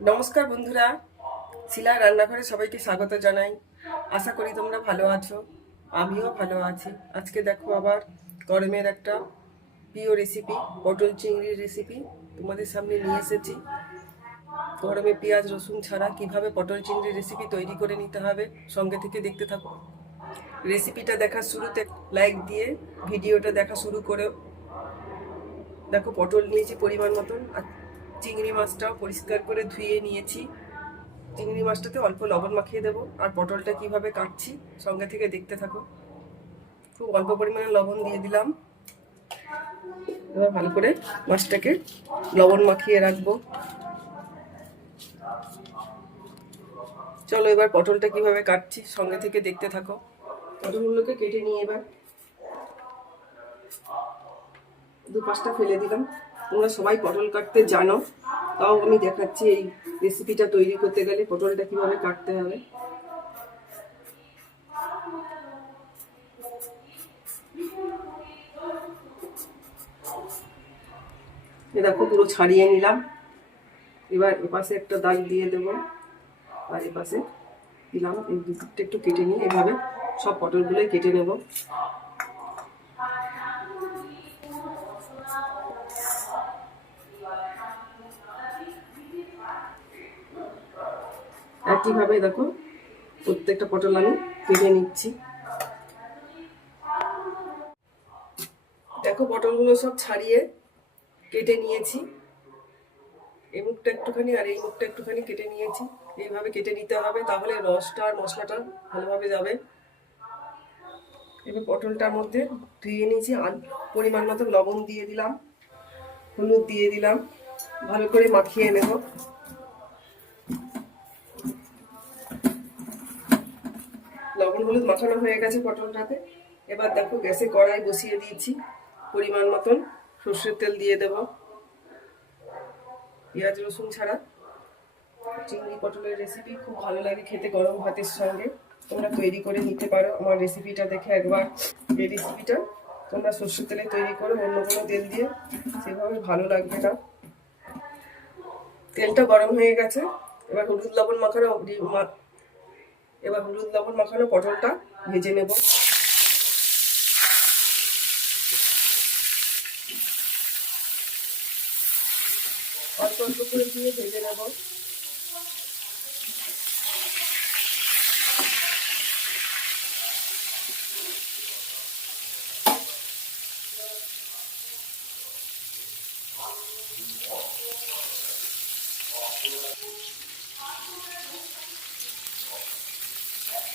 নমস্কার বন্ধুরা, শিলা রান্নাঘরে সবাইকে স্বাগত জানাই। আশা করি তোমরা ভালো আছো, আমিও ভালো আছি। আজকে দেখো আবার গরমের একটা প্রিয় রেসিপি, পটল চিংড়ির রেসিপি তোমাদের সামনে নিয়ে এসেছি। গরমে পেঁয়াজ রসুন ছাড়া কিভাবে পটল চিংড়ির রেসিপি তৈরি করে নিতে হবে, সঙ্গে থেকে দেখতে থাকো। রেসিপিটা দেখার শুরুতে লাইক দিয়ে ভিডিওটা দেখা শুরু করে। দেখো পটল নিয়েছি পরিমাণ মতন, আর চিংড়ি মাছটাও পরিষ্কার করে ধুয়ে নিয়েছি। চিংড়ি মাছটাতে অল্প লবণ মাখিয়ে দেবো, আর পটলটা কিভাবে কাটছি সঙ্গে থেকে দেখতে থাকো। খুব অল্প পরিমাণে লবণ দিয়ে দিলাম। এবার ভালো করে মাছটাকে লবণ মাখিয়ে রাখবো। চলো এবার পটলটা কিভাবে কাটছি সঙ্গে থেকে দেখতে থাকো। পটলগুলোকে কেটে নিয়ে এবার দুপাশটা ফেলে দিলাম। তোমরা সবাই পটল কাটতে জানো, তাও আমি দেখাচ্ছি এই রেসিপিটা তৈরি করতে গেলে পটলটা কিভাবে কাটতে হবে। দেখো পুরো ছাড়িয়ে নিলাম। এবার এপাশে একটা দাগ দিয়ে দেবো, আর এপাশে দিলাম। এই দুদিকটা একটু কেটে নিয়ে এভাবে সব পটলগুলোই কেটে নেব। একইভাবে দেখো প্রত্যেকটা পটল আমি কেটে নিচ্ছি। দেখো পটলগুলো সব ছাড়িয়ে কেটে নিয়েছি। এই মুখটা একটুখানি আর এই মুখটা একটুখানি কেটে নিয়েছি। এইভাবে কেটে নিতে হবে, তাহলে রসটা আর মশলাটা ভালোভাবে যাবে। এবার পটলটার মধ্যে ধুয়ে নিয়েছি, আর পরিমাণ মতো লবণ দিয়ে দিলাম, হলুদ দিয়ে দিলাম, ভালো করে মাখিয়ে নেব। লবণ হলুদ মাখানো হয়ে গেছে পটলটাতে। এবার দেখো গ্যাসে কড়াই বসিয়ে দিয়েছি, পরিমাণ মতন সর্ষের তেল দিয়ে দেব। পেঁয়াজ রসুন ছাড়া চিংড়ি পটলের রেসিপি খুব ভালো লাগে খেতে গরম ভাতের সঙ্গে। তোমরা তৈরি করে নিতে পারো আমার রেসিপিটা দেখে একবার। এই রেসিপিটা তোমরা সর্ষের তেলে তৈরি করো, অন্য কোনো তেল দিয়ে সেভাবে ভালো লাগবে না। তেলটা গরম হয়ে গেছে। এবার হলুদ লবণ মাখানো পটলটা ভেজে নেব। অল্প অল্প করে দিয়ে ভেজে নেব।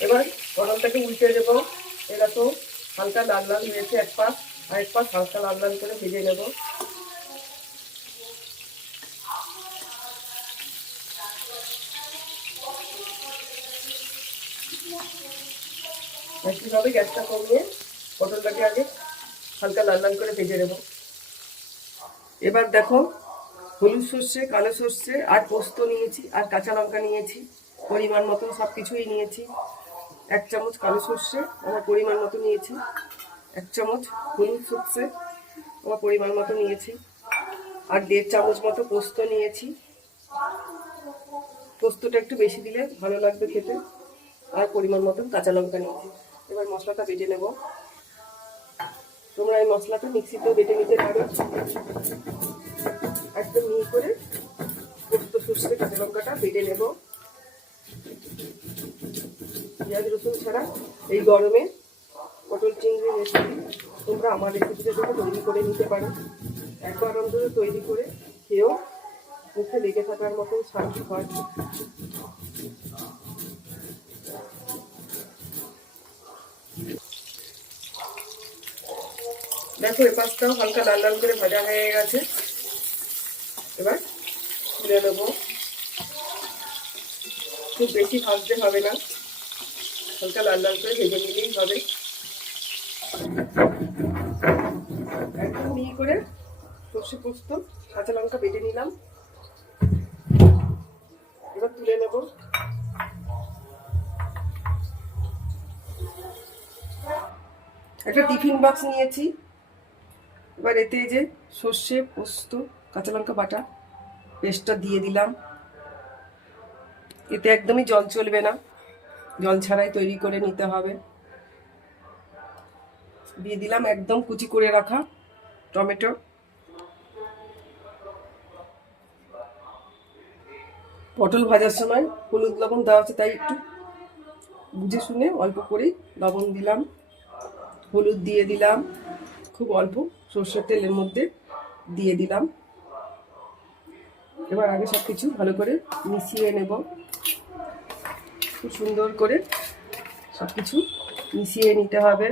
এবার পটলটাকে উল্টে দেব। এটা তো হালকা লাল লাল হয়েছে এক পাশ, আর এক পাশ হালকা লাল লাল করে ভেজে নেব। একইভাবে গ্যাসটা কমিয়ে পটলটাকে আগে হালকা লাল লাল করে ভেজে নেব। এবার দেখো হলুদ সর্ষে, কালো সর্ষে আর পোস্ত নিয়েছি, আর কাঁচা লঙ্কা নিয়েছি পরিমাণ মতন, সব কিছুই নিয়েছি। 1 চামচ কালো সর্ষে আমার পরিমাণ মতো নিয়েছি, 1 চামচ হলুদ সর্ষে আমার পরিমাণ মতো নিয়েছি, আর 1.5 চামচ মতো পোস্ত নিয়েছি। পোস্তটা একটু বেশি দিলে ভালো লাগবে খেতে। আর পরিমাণ মতন কাঁচা লঙ্কা নিয়েছি। এবার মশলাটা বেটে নেব। তোমরা এই মশলাটা মিক্সিতেও বেটে নিতে পারো। একদম মিহি করে পোস্ত সর্ষে কাঁচা লঙ্কাটা বেটে নেব। পেঁয়াজ রসুন ছাড়া এই গরমে পটল চিংড়ির রেসিপি তোমরা আমার রেসিপিটা দেখে তৈরি করে নিতে পারো। একবার অন্তত তৈরি করে খেয়েও মুখে লেগে থাকার মতন স্বাদ হয়। দেখো এপাশটাও হালকা লাল লাল করে ভাজা হয়ে গেছে। এবার তুলে নেব। খুব বেশি ভাজতে হবে না, হালকা লাল লাল করে ভেজে নিলেই হবে। একদম মিহি করে সর্ষে পোস্ত কাঁচা লঙ্কা বেটে নিলাম। এবার তুলে নেব। একটা টিফিন বক্স নিয়েছি। এবার এতে যে সর্ষে পোস্ত কাঁচা লঙ্কা বাটা পেস্টটা দিয়ে দিলাম। এতে একদমই জল চলবে না, জল ছাড়াই তৈরি করে নিতে হবে। দিয়ে দিলাম একদম কুচি করে রাখা টমেটো। পটল ভাজার সময় হলুদ লবণ দেওয়া আছে, তাই একটু বুঝে শুনে অল্প করেই লবণ দিলাম, হলুদ দিয়ে দিলাম, খুব অল্প সর্ষের তেলের মধ্যে দিয়ে দিলাম। এবার আগে সব কিছু ভালো করে মিশিয়ে নেব, খুব সুন্দর করে সব কিছু মিশিয়ে নিতে হবে।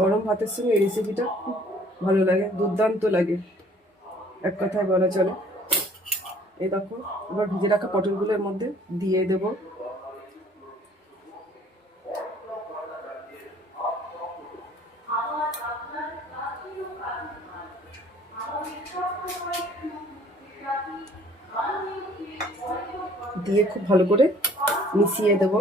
গরম ভাতের সঙ্গে এই রেসিপিটা খুব ভালো লাগে, দুর্দান্ত লাগে, এক কথায় বলা চলে। এই দেখো, এবার ভেজে রাখা পটলগুলোর মধ্যে দিয়ে দেব। দিয়ে খুব ভালো করে মিশিয়ে দেব।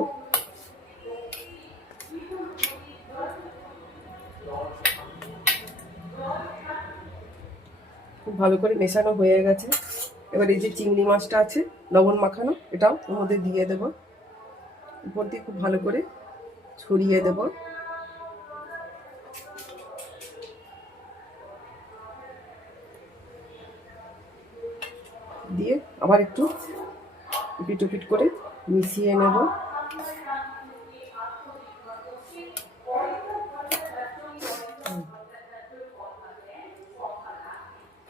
খুব ভালো করে মেশানো হয়ে গেছে। এবার এই যে চিংড়ি মাছটা আছে লবণ মাখানো, এটাও ওর মধ্যে দিয়ে দেব। উপর দিয়ে খুব ভালো করে ছড়িয়ে দেব। দিয়ে আবার একটু এপিট ওপিট করে মিশিয়ে নেব।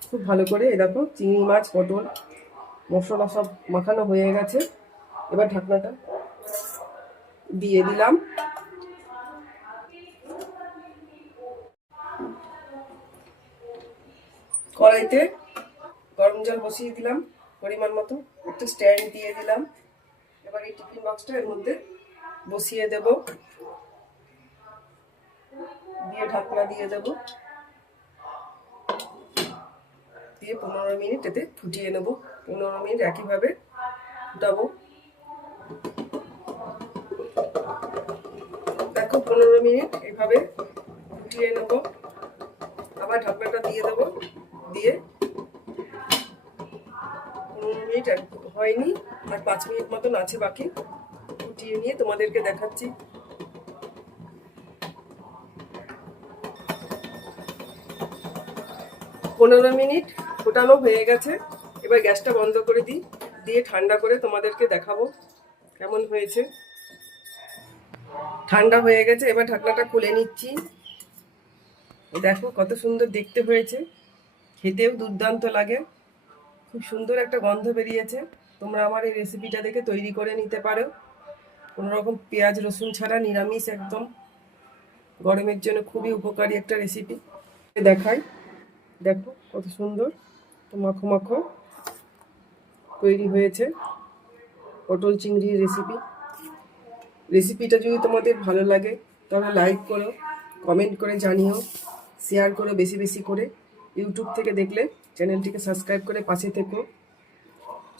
খুব ভালো করে এই দেখো চিংড়ি মাছ পটল মশলা সব মাখানো হয়ে গেছে। এবার ঢাকনাটা দিয়ে দিলাম। কড়াইতে গরম জল বসিয়ে দিলাম পরিমাণ মতো, একটু স্ট্যান্ড দিয়ে দিলাম। এবার এই টিফিন বক্সটা এর মধ্যে বসিয়ে দেব, দিয়ে ঢাকনা দিয়ে দেব, দিয়ে 15 মিনিট এতে ফুটিয়ে নেব। 15 মিনিট একইভাবে ফুটাবো। দেখো 15 মিনিট এইভাবে ফুটিয়ে নেব। আবার ঢাকনাটা দিয়ে দেব, দিয়ে 15 মিনিট হয়নি, আর 5 মিনিট মতন আছে বাকি। ফুটিয়ে নিয়ে তোমাদেরকে দেখাচ্ছি। পনেরো মিনিট ফোটানো হয়ে গেছে। এবার গ্যাসটা বন্ধ করে দিই, দিয়ে ঠান্ডা করে তোমাদেরকে দেখাবো কেমন হয়েছে। ঠান্ডা হয়ে গেছে, এবার ঢাকনাটা খুলে নিচ্ছি। দেখো কত সুন্দর দেখতে হয়েছে, খেতেও দুর্দান্ত লাগে, খুব সুন্দর একটা গন্ধ বেরিয়েছে। তোমরা আমার এই রেসিপিটা দেখে তৈরি করে নিতে পারো, কোনো রকম পেঁয়াজ রসুন ছাড়া, নিরামিষ একদম। গরমের জন্য খুবই উপকারী একটা রেসিপি। দেখাই, দেখো কত সুন্দর তো মাখো মাখো তৈরি হয়েছে পটল চিংড়ির রেসিপি। রেসিপিটা যদি তোমাদের ভালো লাগে তাহলে লাইক করো, কমেন্ট করে জানিও, শেয়ার করো বেশি বেশি করে। ইউটিউব থেকে দেখলে চ্যানেলটিকে সাবস্ক্রাইব করে পাশে থেকো।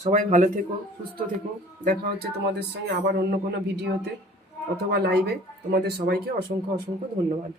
সবাই ভালো থেকো, সুস্থ থেকো। দেখা হচ্ছে তোমাদের সঙ্গে আবার অন্য কোনো ভিডিওতে অথবা লাইভে। তোমাদের সবাইকে অসংখ্য অসংখ্য ধন্যবাদ।